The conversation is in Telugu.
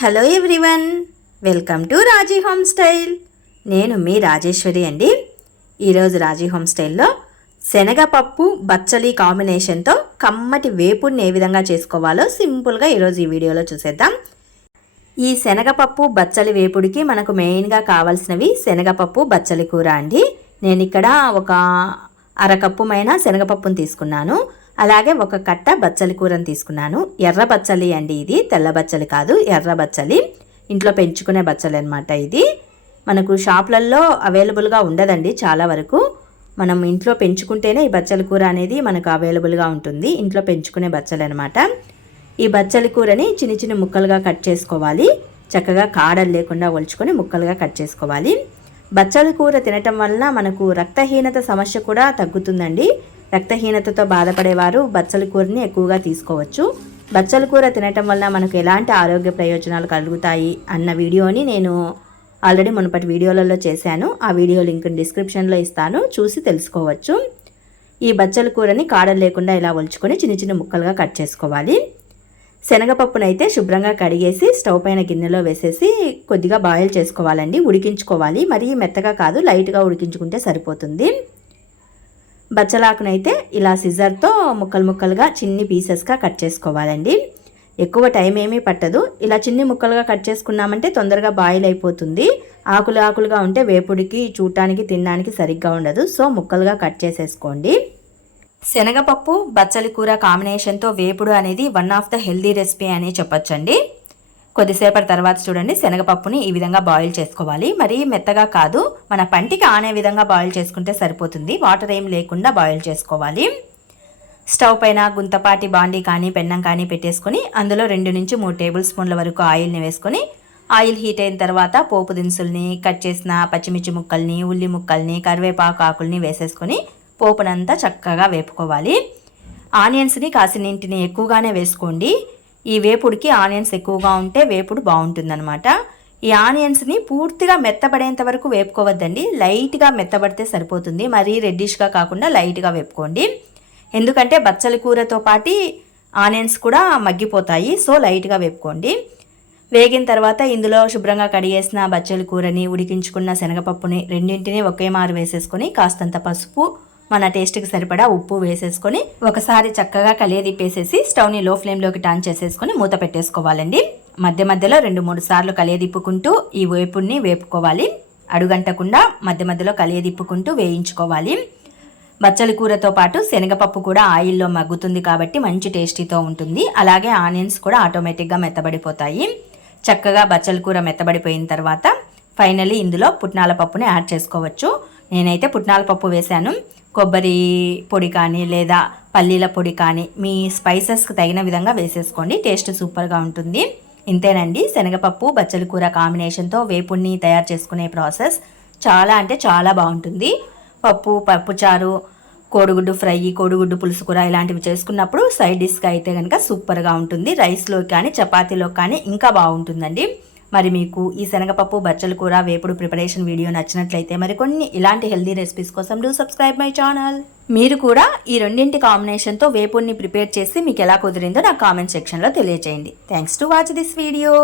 హలో ఎవ్రీవన్, వెల్కమ్ టు రాజీ హోమ్స్టైల్. నేను మీ రాజేశ్వరి అండి. ఈరోజు రాజీ హోమ్స్టైల్లో శనగపప్పు బచ్చలి కాంబినేషన్తో కమ్మటి వేపుడిని ఏ విధంగా చేసుకోవాలో సింపుల్గా ఈరోజు ఈ వీడియోలో చూసేద్దాం. ఈ శనగపప్పు బచ్చలి వేపుడికి మనకు మెయిన్గా కావాల్సినవి శనగపప్పు బచ్చలి కూర అండి. నేను ఇక్కడ ఒక అరకప్పుమైన శనగపప్పును తీసుకున్నాను. అలాగే ఒక కట్ట బచ్చలి కూరని తీసుకున్నాను. ఎర్ర బచ్చలి అండి, ఇది తెల్ల బచ్చలి కాదు, ఎర్ర బచ్చలి. ఇంట్లో పెంచుకునే బచ్చలి అనమాట. ఇది మనకు షాపులలో అవైలబుల్గా ఉండదండి. చాలా వరకు మనం ఇంట్లో పెంచుకుంటేనే ఈ బచ్చలి కూర అనేది మనకు అవైలబుల్గా ఉంటుంది. ఇంట్లో పెంచుకునే బచ్చలి అనమాట. ఈ బచ్చలి కూరని చిన్న చిన్న ముక్కలుగా కట్ చేసుకోవాలి. చక్కగా కాడలు లేకుండా ఒలుచుకొని ముక్కలుగా కట్ చేసుకోవాలి. బచ్చలి కూర తినటం వలన మనకు రక్తహీనత సమస్య కూడా తగ్గుతుందండి. రక్తహీనతతో బాధపడేవారు బచ్చలి కూరని ఎక్కువగా తీసుకోవచ్చు. బచ్చలి కూర తినటం వలన మనకు ఎలాంటి ఆరోగ్య ప్రయోజనాలు కలుగుతాయి అన్న వీడియోని నేను ఆల్రెడీ మునుపటి వీడియోలలో చేశాను. ఆ వీడియో లింక్ డిస్క్రిప్షన్లో ఇస్తాను, చూసి తెలుసుకోవచ్చు. ఈ బచ్చలి కూరని కాడలు లేకుండా ఇలా ఒలుచుకొని చిన్న చిన్న ముక్కలుగా కట్ చేసుకోవాలి. శనగపప్పునైతే శుభ్రంగా కడిగేసి స్టవ్ పైన గిన్నెలో వేసేసి కొద్దిగా బాయిల్ చేసుకోవాలండి, ఉడికించుకోవాలి. మరీ మెత్తగా కాదు, లైట్గా ఉడికించుకుంటే సరిపోతుంది. బచ్చలాకునైతే ఇలా సిజర్తో ముక్కలు ముక్కలుగా చిన్ని పీసెస్గా కట్ చేసుకోవాలండి. ఎక్కువ టైం ఏమీ పట్టదు. ఇలా చిన్ని ముక్కలుగా కట్ చేసుకున్నామంటే తొందరగా బాయిల్ అయిపోతుంది. ఆకులు ఆకులుగా ఉంటే వేపుడికి చూడటానికి తినడానికి సరిగ్గా ఉండదు. సో ముక్కలుగా కట్ చేసేసుకోండి. శనగపప్పు బచ్చలి కూర కాంబినేషన్తో వేపుడు అనేది one of the healthy recipe అని చెప్పొచ్చండి. కొద్దిసేపటి తర్వాత చూడండి, శనగపప్పుని ఈ విధంగా బాయిల్ చేసుకోవాలి. మరీ మెత్తగా కాదు, మన పంటికి ఆనే విధంగా బాయిల్ చేసుకుంటే సరిపోతుంది. వాటర్ ఏం లేకుండా బాయిల్ చేసుకోవాలి. స్టవ్ పైన గుంతపాటి బాండీ కానీ పెన్నం కానీ పెట్టేసుకొని అందులో 2 నుంచి 3 టేబుల్ స్పూన్ల వరకు ఆయిల్ని వేసుకొని, ఆయిల్ హీట్ అయిన తర్వాత పోపు దినుసుల్ని, కట్ చేసిన పచ్చిమిర్చి ముక్కల్ని, ఉల్లి ముక్కల్ని, కరివేపాకు ఆకుల్ని వేసేసుకొని పోపునంతా చక్కగా వేపుకోవాలి. ఆనియన్స్ని కాసినింటిని ఎక్కువగానే వేసుకోండి. ఈ వేపుడికి ఆనియన్స్ ఎక్కువగా ఉంటే వేపుడు బాగుంటుందన్నమాట. ఈ ఆనియన్స్ని పూర్తిగా మెత్తబడేంత వరకు వేపుకోవద్దండి. లైట్గా మెత్తబడితే సరిపోతుంది. మరీ రెడ్డిష్గా కాకుండా లైట్గా వేపుకోండి. ఎందుకంటే బచ్చలి కూరతో పాటు ఆనియన్స్ కూడా మగ్గిపోతాయి. సో లైట్గా వేపుకోండి. వేగిన తర్వాత ఇందులో శుభ్రంగా కడిగేసిన బచ్చలి కూరని, ఉడికించుకున్న శనగపప్పుని రెండింటిని ఒకే మారు వేసేసుకొని కాస్తంత పసుపు, మన టేస్ట్కి సరిపడా ఉప్పు వేసేసుకొని ఒకసారి చక్కగా కలియదిప్పేసేసి స్టవ్ని లో ఫ్లేమ్లోకి టర్న్ చేసేసుకొని మూత పెట్టేసుకోవాలండి. మధ్య మధ్యలో 2-3 సార్లు కలియదిప్పుకుంటూ ఈ వేపుడిని వేపుకోవాలి. అడుగంటకుండా మధ్య మధ్యలో కలియదిప్పుకుంటూ వేయించుకోవాలి. బచ్చలి కూరతో పాటు శనగపప్పు కూడా ఆయిల్లో మగ్గుతుంది కాబట్టి మంచి టేస్టీతో ఉంటుంది. అలాగే ఆనియన్స్ కూడా ఆటోమేటిక్గా మెత్తబడిపోతాయి. చక్కగా బచ్చలి కూర మెత్తబడిపోయిన తర్వాత ఫైనల్లీ ఇందులో పుట్నాల పప్పుని యాడ్ చేసుకోవచ్చు. నేనైతే పుట్నాల పప్పు వేశాను. కొబ్బరి పొడి కానీ లేదా పల్లీల పొడి కానీ మీ స్పైసెస్కి తగిన విధంగా వేసేసుకోండి. టేస్ట్ సూపర్గా ఉంటుంది. ఇంతేనండి, శనగపప్పు బచ్చలి కూర కాంబినేషన్తో వేపుడిని తయారు చేసుకునే ప్రాసెస్ చాలా అంటే చాలా బాగుంటుంది. పప్పు చారు, కోడిగుడ్డు ఫ్రై, కోడిగుడ్డు పులుసు కూర ఇలాంటివి చేసుకున్నప్పుడు సైడ్ డిష్గా అయితే కనుక సూపర్గా ఉంటుంది. రైస్లో కానీ చపాతీలో కానీ ఇంకా బాగుంటుందండి. మరి మీకు ఈ శనగపప్పు బచ్చలి కూర వేపుడు ప్రిపరేషన్ వీడియో నచ్చినట్లయితే మరికొన్ని ఇలాంటి హెల్దీ రెసిపీస్ కోసం డూ సబ్స్క్రైబ్ మై ఛానల్. మీరు కూడా ఈ రెండింటి కాంబినేషన్తో వేపుడిని ప్రిపేర్ చేసి మీకు ఎలా కుదిరిందో నాకు కామెంట్ సెక్షన్లో తెలియజేయండి. Thanks to watch this video.